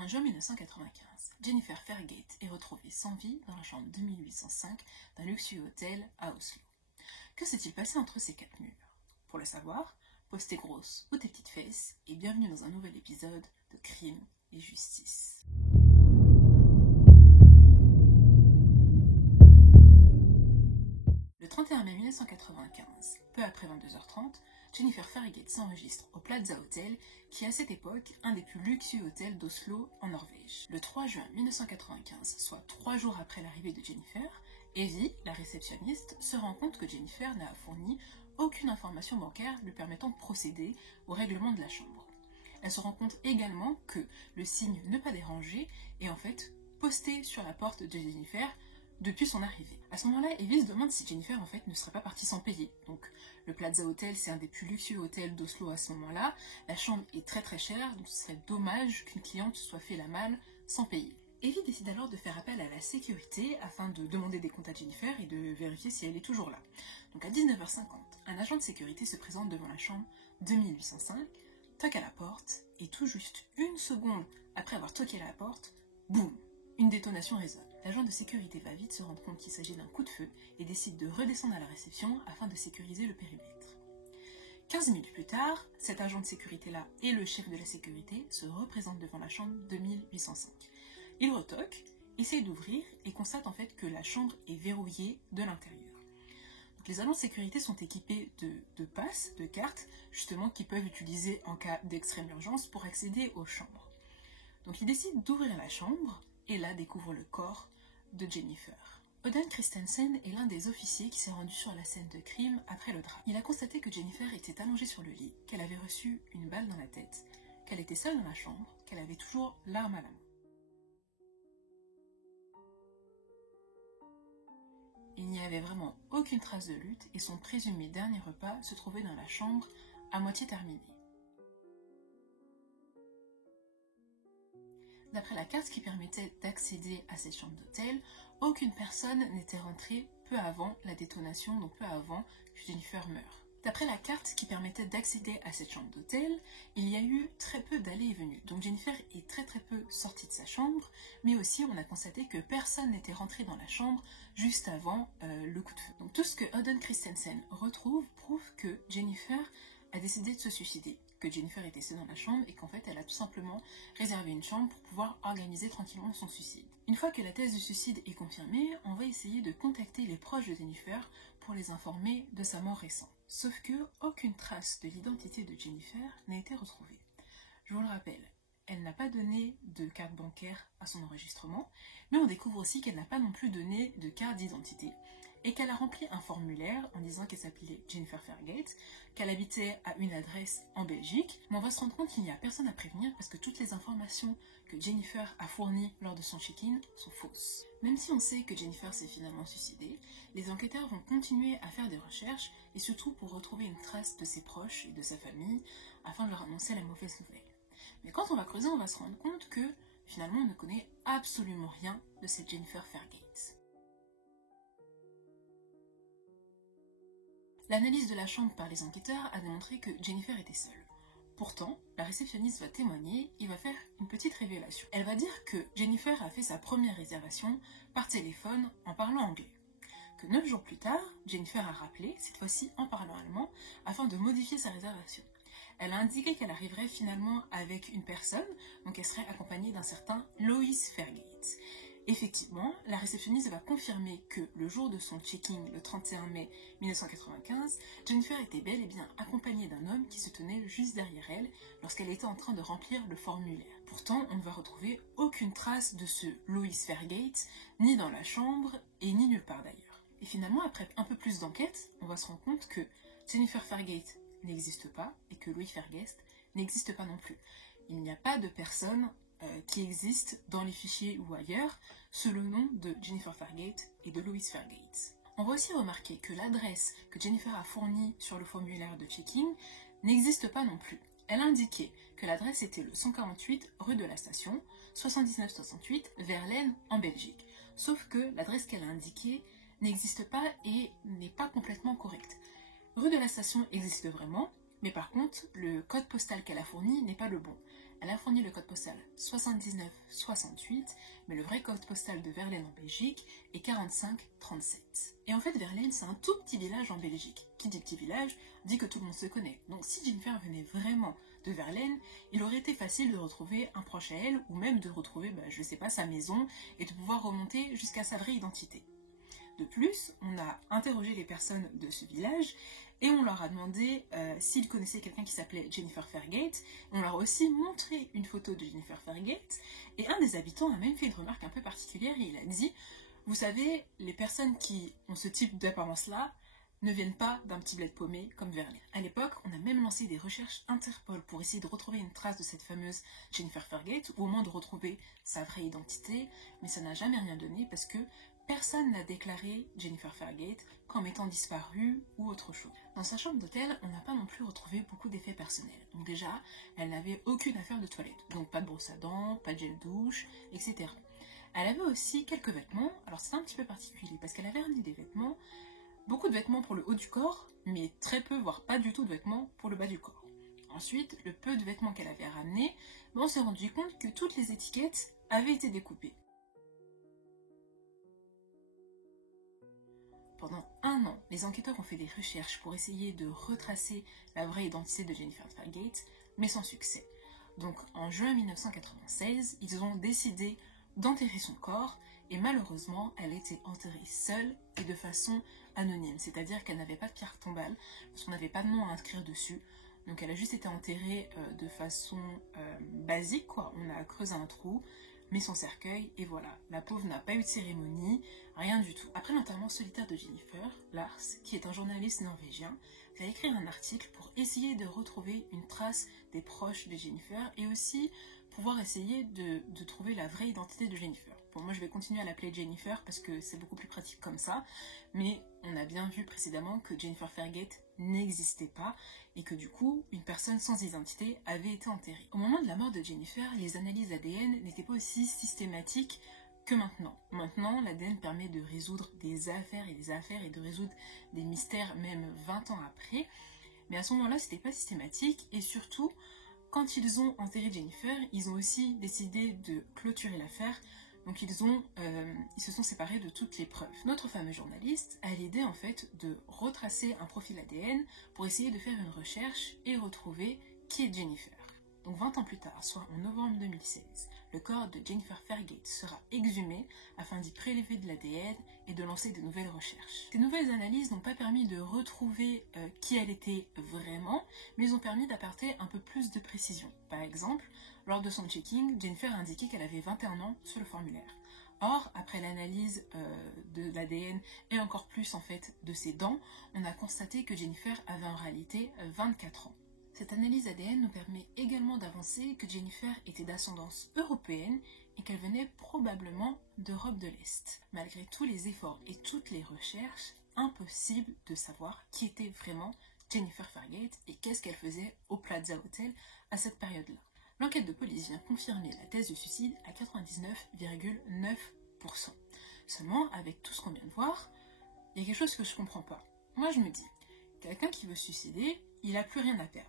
En juin 1995, Jennifer Fairgate est retrouvée sans vie dans la chambre 2805 d'un luxueux hôtel à Oslo. Que s'est-il passé entre ces quatre murs? Pour le savoir, pose tes grosses ou tes petites fesses et bienvenue dans un nouvel épisode de Crime et Justice. Le 31 mai 1995, peu après 22h30, Jennifer Fairgate s'enregistre au Plaza Hotel, qui est à cette époque un des plus luxueux hôtels d'Oslo en Norvège. Le 3 juin 1995, soit 3 jours après l'arrivée de Jennifer, Evie, la réceptionniste, se rend compte que Jennifer n'a fourni aucune information bancaire lui permettant de procéder au règlement de la chambre. Elle se rend compte également que le signe « ne pas déranger » est en fait posté sur la porte de Jennifer depuis son arrivée. À ce moment-là, Evie se demande si Jennifer en fait ne serait pas partie sans payer. Donc le Plaza Hotel, c'est un des plus luxueux hôtels d'Oslo à ce moment-là. La chambre est très très chère, donc ce serait dommage qu'une cliente soit fait la malle sans payer. Evie décide alors de faire appel à la sécurité afin de demander des comptes à Jennifer et de vérifier si elle est toujours là. Donc à 19h50, un agent de sécurité se présente devant la chambre 2805, toque à la porte et tout juste une seconde après avoir toqué à la porte, boum, une détonation résonne. L'agent de sécurité va vite se rendre compte qu'il s'agit d'un coup de feu et décide de redescendre à la réception afin de sécuriser le périmètre. 15 minutes plus tard, cet agent de sécurité-là et le chef de la sécurité se représentent devant la chambre 2805. Il retoque, essaye d'ouvrir et constate en fait que la chambre est verrouillée de l'intérieur. Donc, les agents de sécurité sont équipés de passes, de cartes, justement qu'ils peuvent utiliser en cas d'extrême urgence pour accéder aux chambres. Donc ils décident d'ouvrir la chambre et là découvre le corps de Jennifer. Odin Christensen est l'un des officiers qui s'est rendu sur la scène de crime après le drame. Il a constaté que Jennifer était allongée sur le lit, qu'elle avait reçu une balle dans la tête, qu'elle était seule dans la chambre, qu'elle avait toujours l'arme à la main. Il n'y avait vraiment aucune trace de lutte et son présumé dernier repas se trouvait dans la chambre à moitié terminé. D'après la carte qui permettait d'accéder à cette chambre d'hôtel, aucune personne n'était rentrée peu avant la détonation, donc peu avant que Jennifer meure. D'après la carte qui permettait d'accéder à cette chambre d'hôtel, il y a eu très peu d'allées et venues. Donc Jennifer est très peu sortie de sa chambre, mais aussi on a constaté que personne n'était rentré dans la chambre juste avant le coup de feu. Donc tout ce que Odin Christensen retrouve prouve que Jennifer a décidé de se suicider, que Jennifer était seule dans la chambre et qu'en fait elle a tout simplement réservé une chambre pour pouvoir organiser tranquillement son suicide. Une fois que la thèse du suicide est confirmée, on va essayer de contacter les proches de Jennifer pour les informer de sa mort récente. Sauf que aucune trace de l'identité de Jennifer n'a été retrouvée. Je vous le rappelle, elle n'a pas donné de carte bancaire à son enregistrement, mais on découvre aussi qu'elle n'a pas non plus donné de carte d'identité et qu'elle a rempli un formulaire en disant qu'elle s'appelait Jennifer Fairgate, qu'elle habitait à une adresse en Belgique, mais on va se rendre compte qu'il n'y a personne à prévenir parce que toutes les informations que Jennifer a fournies lors de son check-in sont fausses. Même si on sait que Jennifer s'est finalement suicidée, les enquêteurs vont continuer à faire des recherches et surtout pour retrouver une trace de ses proches et de sa famille afin de leur annoncer la mauvaise nouvelle. Mais quand on va creuser, on va se rendre compte que finalement on ne connaît absolument rien de cette Jennifer Fairgate. L'analyse de la chambre par les enquêteurs a démontré que Jennifer était seule. Pourtant, la réceptionniste va témoigner et va faire une petite révélation. Elle va dire que Jennifer a fait sa première réservation par téléphone en parlant anglais. Que 9 jours plus tard, Jennifer a rappelé, cette fois-ci en parlant allemand, afin de modifier sa réservation. Elle a indiqué qu'elle arriverait finalement avec une personne, donc elle serait accompagnée d'un certain Lois Fairgate. Effectivement, la réceptionniste va confirmer que le jour de son check-in, le 31 mai 1995, Jennifer était bel et bien accompagnée d'un homme qui se tenait juste derrière elle lorsqu'elle était en train de remplir le formulaire. Pourtant, on ne va retrouver aucune trace de ce Lois Fairgate, ni dans la chambre et ni nulle part d'ailleurs. Et finalement, après un peu plus d'enquête, on va se rendre compte que Jennifer Fairgate n'existe pas et que Lois Fairgate n'existe pas non plus. Il n'y a pas de personne qui existent dans les fichiers ou ailleurs sous le nom de Jennifer Fairgate et de Lois Fairgate. On va aussi remarquer que l'adresse que Jennifer a fournie sur le formulaire de check-in n'existe pas non plus. Elle a indiqué que l'adresse était le 148 rue de la Station, 7968 Verlaine en Belgique. Sauf que l'adresse qu'elle a indiquée n'existe pas et n'est pas complètement correcte. Rue de la Station existe vraiment, Mais par contre, le code postal qu'elle a fourni n'est pas le bon. Elle a fourni le code postal 7968, mais le vrai code postal de Verlaine en Belgique est 4537. Et en fait, Verlaine, c'est un tout petit village en Belgique. Qui dit petit village, dit que tout le monde se connaît. Donc si Jennifer venait vraiment de Verlaine, il aurait été facile de retrouver un proche à elle, ou même de retrouver, je sais pas, sa maison, et de pouvoir remonter jusqu'à sa vraie identité. De plus, on a interrogé les personnes de ce village et on leur a demandé s'ils connaissaient quelqu'un qui s'appelait Jennifer Fairgate. On leur a aussi montré une photo de Jennifer Fairgate et un des habitants a même fait une remarque un peu particulière et il a dit « Vous savez, les personnes qui ont ce type d'apparence-là ne viennent pas d'un petit bled paumé comme Verlaine. » À l'époque, on a même lancé des recherches Interpol pour essayer de retrouver une trace de cette fameuse Jennifer Fairgate ou au moins de retrouver sa vraie identité, mais ça n'a jamais rien donné parce que personne n'a déclaré Jennifer Fairgate comme étant disparue ou autre chose. Dans sa chambre d'hôtel, on n'a pas non plus retrouvé beaucoup d'effets personnels. Donc déjà, elle n'avait aucune affaire de toilette. Donc pas de brosse à dents, pas de gel douche, etc. Elle avait aussi quelques vêtements. Alors c'est un petit peu particulier parce qu'elle avait ramené des vêtements, beaucoup de vêtements pour le haut du corps, mais très peu, voire pas du tout de vêtements pour le bas du corps. Ensuite, le peu de vêtements qu'elle avait ramenés, on s'est rendu compte que toutes les étiquettes avaient été découpées. Pendant un an, les enquêteurs ont fait des recherches pour essayer de retracer la vraie identité de Jennifer Fairgate, mais sans succès. Donc en juin 1996, ils ont décidé d'enterrer son corps, et malheureusement, elle était enterrée seule et de façon anonyme, c'est-à-dire qu'elle n'avait pas de carte tombale, parce qu'on n'avait pas de nom à inscrire dessus. Donc elle a juste été enterrée de façon basique, quoi. On a creusé un trou, mis son cercueil, et voilà. La pauvre n'a pas eu de cérémonie, rien du tout. Après l'enterrement solitaire de Jennifer, Lars, qui est un journaliste norvégien, va écrire un article pour essayer de retrouver une trace des proches de Jennifer et aussi pouvoir essayer de trouver la vraie identité de Jennifer. Bon, moi je vais continuer à l'appeler Jennifer parce que c'est beaucoup plus pratique comme ça, mais on a bien vu précédemment que Jennifer Fairgate n'existait pas et que du coup, une personne sans identité avait été enterrée. Au moment de la mort de Jennifer, les analyses ADN n'étaient pas aussi systématiques que maintenant. Maintenant, l'ADN permet de résoudre des affaires et des affaires et de résoudre des mystères même 20 ans après, mais à ce moment-là, c'était pas systématique et surtout, quand ils ont enterré Jennifer, ils ont aussi décidé de clôturer l'affaire. Donc ils se sont séparés de toutes les preuves. Notre fameux journaliste a l'idée en fait de retracer un profil ADN pour essayer de faire une recherche et retrouver qui est Jennifer. Donc 20 ans plus tard, soit en novembre 2016, le corps de Jennifer Fairgate sera exhumé afin d'y prélever de l'ADN et de lancer de nouvelles recherches. Ces nouvelles analyses n'ont pas permis de retrouver qui elle était vraiment, mais ils ont permis d'apporter un peu plus de précision. Par exemple, lors de son checking, Jennifer a indiqué qu'elle avait 21 ans sur le formulaire. Or, après l'analyse de l'ADN et encore plus en fait de ses dents, on a constaté que Jennifer avait en réalité 24 ans. Cette analyse ADN nous permet également d'avancer que Jennifer était d'ascendance européenne et qu'elle venait probablement d'Europe de l'Est. Malgré tous les efforts et toutes les recherches, impossible de savoir qui était vraiment Jennifer Fairgate et qu'est-ce qu'elle faisait au Plaza Hotel à cette période-là. L'enquête de police vient confirmer la thèse de suicide à 99,9%. Seulement, avec tout ce qu'on vient de voir, il y a quelque chose que je comprends pas. Moi, je me dis, quelqu'un qui veut se suicider, il n'a plus rien à perdre.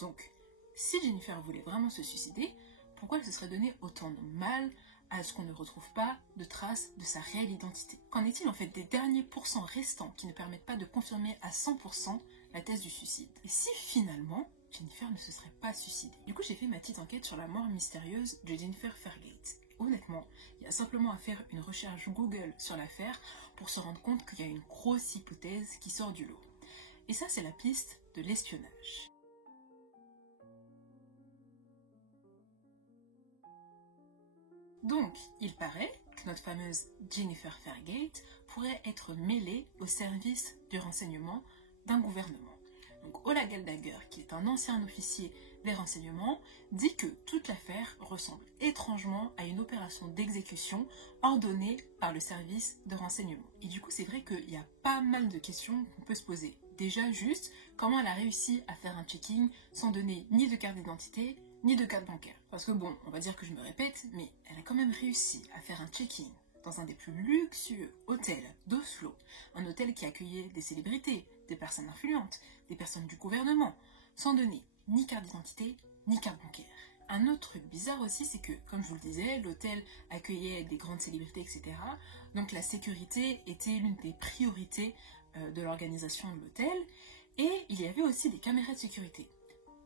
Donc, si Jennifer voulait vraiment se suicider, pourquoi elle se serait donné autant de mal à ce qu'on ne retrouve pas de traces de sa réelle identité? Qu'en est-il en fait des derniers pourcents restants qui ne permettent pas de confirmer à 100% la thèse du suicide? Et si finalement, Jennifer ne se serait pas suicidée? Du coup, j'ai fait ma petite enquête sur la mort mystérieuse de Jennifer Fairgate. Honnêtement, il y a simplement à faire une recherche Google sur l'affaire pour se rendre compte qu'il y a une grosse hypothèse qui sort du lot. Et ça, c'est la piste de l'espionnage. Donc, il paraît que notre fameuse Jennifer Fairgate pourrait être mêlée au service du renseignement d'un gouvernement. Donc, Ola Gallagher, qui est un ancien officier des renseignements, dit que toute l'affaire ressemble étrangement à une opération d'exécution ordonnée par le service de renseignement. Et du coup, c'est vrai qu'il y a pas mal de questions qu'on peut se poser. Déjà, juste, comment elle a réussi à faire un checking sans donner ni de carte d'identité, ni de carte bancaire. Parce que bon, on va dire que je me répète, mais elle a quand même réussi à faire un check-in dans un des plus luxueux hôtels d'Oslo, un hôtel qui accueillait des célébrités, des personnes influentes, des personnes du gouvernement. sans donner ni carte d'identité, ni carte bancaire. Un autre truc bizarre aussi, c'est que, comme je vous le disais, l'hôtel accueillait des grandes célébrités, etc. Donc la sécurité était l'une des priorités de l'organisation de l'hôtel. Et il y avait aussi des caméras de sécurité.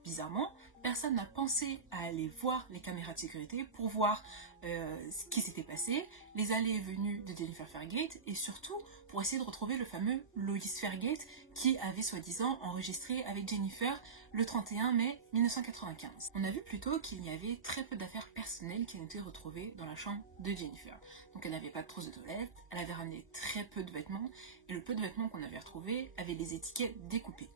Bizarrement, personne n'a pensé à aller voir les caméras de sécurité pour voir ce qui s'était passé, les allées et venues de Jennifer Fairgate, et surtout pour essayer de retrouver le fameux Lois Fairgate qui avait soi-disant enregistré avec Jennifer le 31 mai 1995. On a vu plutôt qu'il y avait très peu d'affaires personnelles qui ont été retrouvées dans la chambre de Jennifer. Donc elle n'avait pas de trousse de toilette, elle avait ramené très peu de vêtements, et le peu de vêtements qu'on avait retrouvés avait des étiquettes découpées.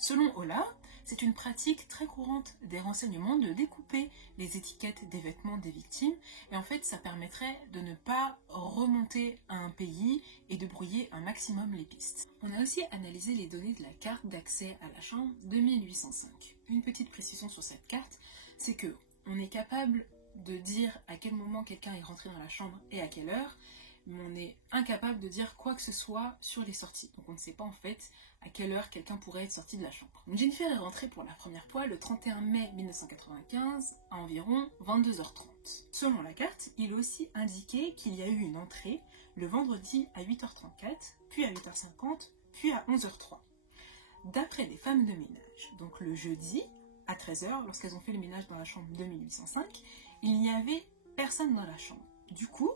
Selon Ola, c'est une pratique très courante des renseignements de découper les étiquettes des vêtements des victimes, et en fait ça permettrait de ne pas remonter à un pays et de brouiller un maximum les pistes. On a aussi analysé les données de la carte d'accès à la chambre de 1805. Une petite précision sur cette carte, c'est que on est capable de dire à quel moment quelqu'un est rentré dans la chambre et à quelle heure, mais on est incapable de dire quoi que ce soit sur les sorties. Donc on ne sait pas en fait à quelle heure quelqu'un pourrait être sorti de la chambre. Donc Jennifer est rentrée pour la première fois le 31 mai 1995 à environ 22h30. Selon la carte, il est aussi indiqué qu'il y a eu une entrée le vendredi à 8h34, puis à 8h50, puis à 11h03. D'après les femmes de ménage, donc le jeudi à 13h, lorsqu'elles ont fait le ménage dans la chambre de 1805, il n'y avait personne dans la chambre. Du coup,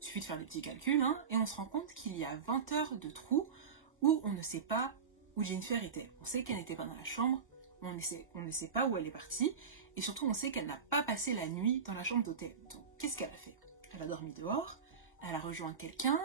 il suffit de faire des petits calculs, et on se rend compte qu'il y a 20 heures de trou où on ne sait pas où Jennifer était. On sait qu'elle n'était pas dans la chambre, on ne sait pas où elle est partie, et surtout on sait qu'elle n'a pas passé la nuit dans la chambre d'hôtel. Donc qu'est-ce qu'elle a fait? Elle a dormi dehors, elle a rejoint quelqu'un,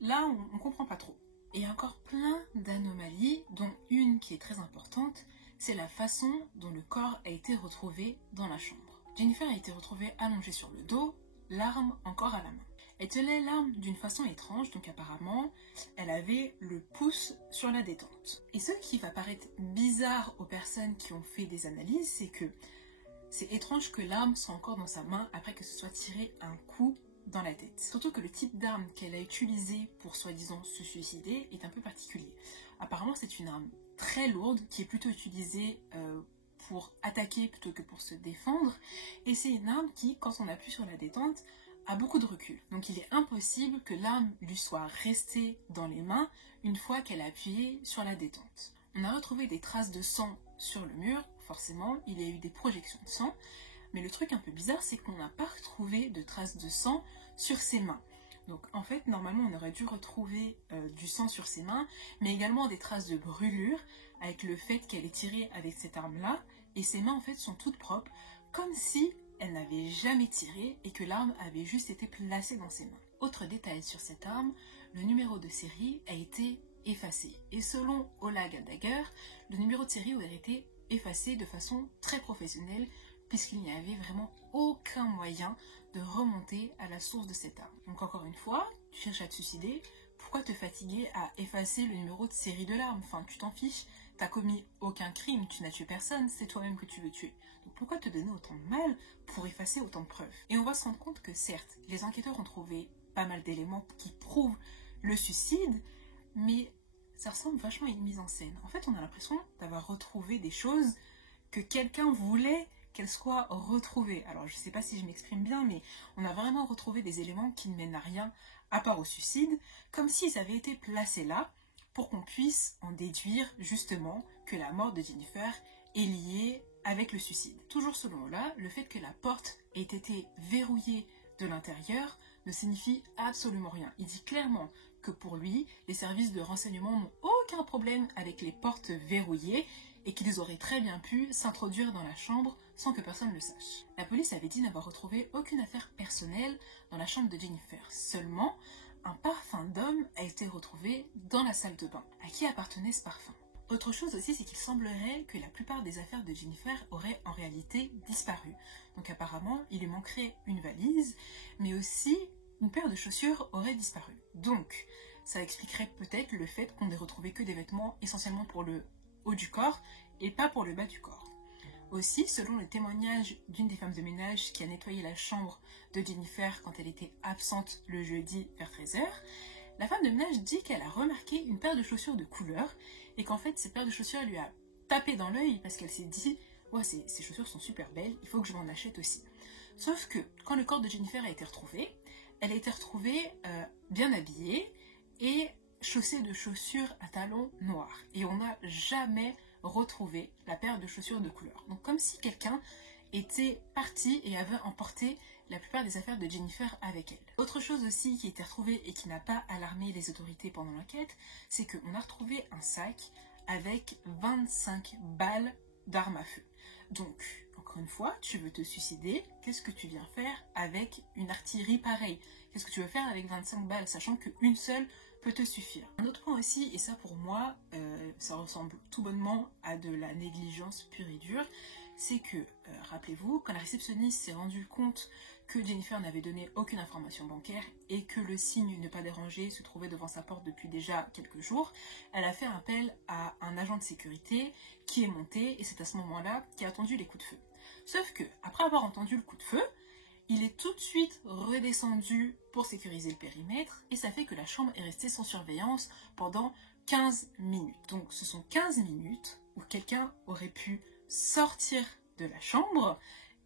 là on ne comprend pas trop. Et il y a encore plein d'anomalies, dont une qui est très importante, c'est la façon dont le corps a été retrouvé dans la chambre. Jennifer a été retrouvée allongée sur le dos, l'arme encore à la main. Elle tenait l'arme d'une façon étrange, donc apparemment, elle avait le pouce sur la détente. Et ce qui va paraître bizarre aux personnes qui ont fait des analyses, c'est que c'est étrange que l'arme soit encore dans sa main après que ce soit tiré un coup dans la tête. Surtout que le type d'arme qu'elle a utilisé pour soi-disant se suicider est un peu particulier. Apparemment, c'est une arme très lourde qui est plutôt utilisée pour attaquer plutôt que pour se défendre. Et c'est une arme qui, quand on appuie sur la détente, a beaucoup de recul. Donc il est impossible que l'arme lui soit restée dans les mains une fois qu'elle a appuyé sur la détente. On a retrouvé des traces de sang sur le mur, forcément, il y a eu des projections de sang, mais le truc un peu bizarre, c'est qu'on n'a pas retrouvé de traces de sang sur ses mains. Donc en fait, normalement, on aurait dû retrouver du sang sur ses mains, mais également des traces de brûlure, avec le fait qu'elle est tirée avec cette arme-là, et ses mains en fait sont toutes propres, comme si elle n'avait jamais tiré et que l'arme avait juste été placée dans ses mains. Autre détail sur cette arme, le numéro de série a été effacé. Et selon Ola Gallagher, le numéro de série aurait été effacé de façon très professionnelle puisqu'il n'y avait vraiment aucun moyen de remonter à la source de cette arme. Donc encore une fois, tu cherches à te suicider, pourquoi te fatiguer à effacer le numéro de série de l'arme? Enfin, tu t'en fiches, t'as commis aucun crime, tu n'as tué personne, c'est toi-même que tu veux tuer. Donc pourquoi te donner autant de mal pour effacer autant de preuves? Et on va se rendre compte que certes, les enquêteurs ont trouvé pas mal d'éléments qui prouvent le suicide, mais ça ressemble vachement à une mise en scène. En fait, on a l'impression d'avoir retrouvé des choses que quelqu'un voulait qu'elles soient retrouvées. Alors, je ne sais pas si je m'exprime bien, mais on a vraiment retrouvé des éléments qui ne mènent à rien à part au suicide, comme s'ils avaient été placés là pour qu'on puisse en déduire justement que la mort de Jennifer est liée avec le suicide. Toujours selon Ola, le fait que la porte ait été verrouillée de l'intérieur ne signifie absolument rien. Il dit clairement que pour lui, les services de renseignement n'ont aucun problème avec les portes verrouillées et qu'ils auraient très bien pu s'introduire dans la chambre sans que personne ne le sache. La police avait dit n'avoir retrouvé aucune affaire personnelle dans la chambre de Jennifer. Seulement, un parfum d'homme a été retrouvé dans la salle de bain. À qui appartenait ce parfum? Autre chose aussi, c'est qu'il semblerait que la plupart des affaires de Jennifer auraient en réalité disparu. Donc apparemment, il lui manquerait une valise, mais aussi une paire de chaussures aurait disparu. Donc, ça expliquerait peut-être le fait qu'on n'ait retrouvé que des vêtements essentiellement pour le haut du corps et pas pour le bas du corps. Aussi, selon le témoignage d'une des femmes de ménage qui a nettoyé la chambre de Jennifer quand elle était absente le jeudi vers 13h, la femme de ménage dit qu'elle a remarqué une paire de chaussures de couleur et qu'en fait, cette paire de chaussures lui a tapé dans l'œil parce qu'elle s'est dit « Ouais, ces chaussures sont super belles, il faut que je m'en achète aussi ». Sauf que quand le corps de Jennifer a été retrouvé, elle a été retrouvée bien habillée et chaussée de chaussures à talons noirs. Et on n'a jamais retrouvé la paire de chaussures de couleur. Donc comme si quelqu'un était parti et avait emporté la plupart des affaires de Jennifer avec elle. Autre chose aussi qui a été retrouvée et qui n'a pas alarmé les autorités pendant l'enquête, c'est qu'on a retrouvé un sac avec 25 balles d'armes à feu. Donc, encore une fois, tu veux te suicider, qu'est-ce que tu viens faire avec une artillerie pareille? Qu'est-ce que tu veux faire avec 25 balles, sachant qu'une seule peut te suffire? Un autre point aussi, et ça pour moi, ça ressemble tout bonnement à de la négligence pure et dure, c'est que, rappelez-vous, quand la réceptionniste s'est rendue compte que Jennifer n'avait donné aucune information bancaire et que le signe ne pas déranger se trouvait devant sa porte depuis déjà quelques jours, elle a fait appel à un agent de sécurité qui est monté et c'est à ce moment-là qu'il a entendu les coups de feu. Sauf que, après avoir entendu le coup de feu, il est tout de suite redescendu pour sécuriser le périmètre et ça fait que la chambre est restée sans surveillance pendant 15 minutes. Donc ce sont 15 minutes où quelqu'un aurait pu sortir de la chambre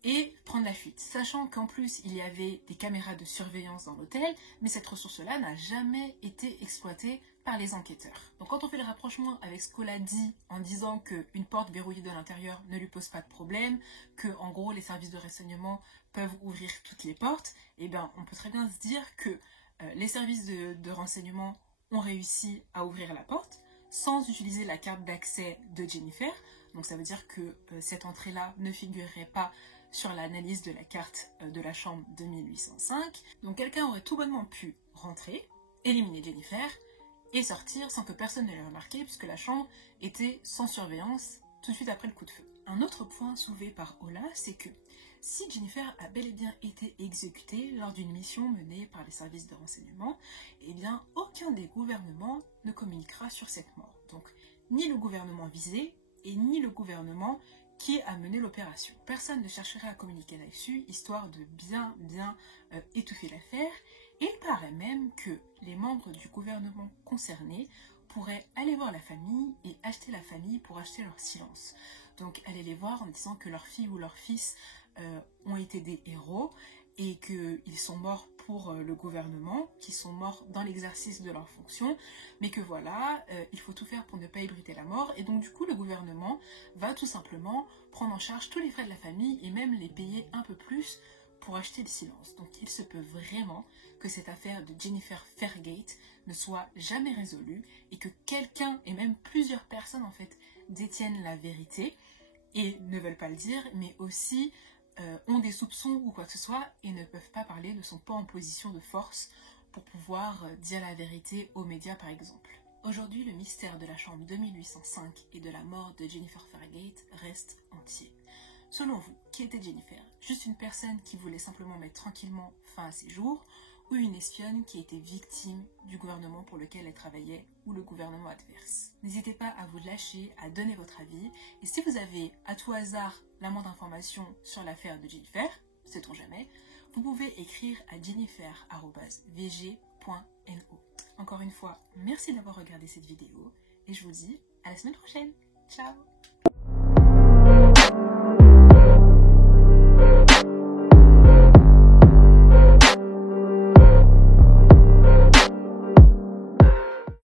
et prendre la fuite, sachant qu'en plus il y avait des caméras de surveillance dans l'hôtel, mais cette ressource-là n'a jamais été exploitée par les enquêteurs. Donc quand on fait le rapprochement avec ce qu'on a dit en disant qu'une porte verrouillée de l'intérieur ne lui pose pas de problème, que en gros les services de renseignement peuvent ouvrir toutes les portes, eh bien on peut très bien se dire que les services de renseignement ont réussi à ouvrir la porte sans utiliser la carte d'accès de Jennifer. Donc ça veut dire que cette entrée-là ne figurerait pas sur l'analyse de la carte de la chambre de 1805. Donc quelqu'un aurait tout bonnement pu rentrer, éliminer Jennifer et sortir sans que personne ne l'ait remarqué puisque la chambre était sans surveillance tout de suite après le coup de feu. Un autre point soulevé par Ola, c'est que si Jennifer a bel et bien été exécutée lors d'une mission menée par les services de renseignement, eh bien aucun des gouvernements ne communiquera sur cette mort. Donc ni le gouvernement visé et ni le gouvernement qui a mené l'opération. Personne ne cherchera à communiquer là-dessus, histoire de bien étouffer l'affaire. Et il paraît même que les membres du gouvernement concernés pourraient aller voir la famille et acheter la famille pour acheter leur silence. Donc aller les voir en disant que leur fille ou leur fils ont été des héros et qu'ils sont morts pour le gouvernement, qu'ils sont morts dans l'exercice de leurs fonctions, mais que voilà, il faut tout faire pour ne pas ébruiter la mort, et donc du coup le gouvernement va tout simplement prendre en charge tous les frais de la famille et même les payer un peu plus pour acheter le silence. Donc il se peut vraiment que cette affaire de Jennifer Fairgate ne soit jamais résolue et que quelqu'un et même plusieurs personnes en fait détiennent la vérité et ne veulent pas le dire, mais aussi ont des soupçons ou quoi que ce soit et ne peuvent pas parler, ne sont pas en position de force pour pouvoir dire la vérité aux médias par exemple. Aujourd'hui, le mystère de la chambre 2805 et de la mort de Jennifer Fairgate reste entier. Selon vous, qui était Jennifer? Juste une personne qui voulait simplement mettre tranquillement fin à ses jours ou une espionne qui était victime du gouvernement pour lequel elle travaillait ou le gouvernement adverse? N'hésitez pas à vous lâcher, à donner votre avis. Et si vous avez à tout hasard la moindre information sur l'affaire de Jennifer, sait-on jamais, vous pouvez écrire à jennifer@vg.no. Encore une fois, merci d'avoir regardé cette vidéo et je vous dis à la semaine prochaine. Ciao!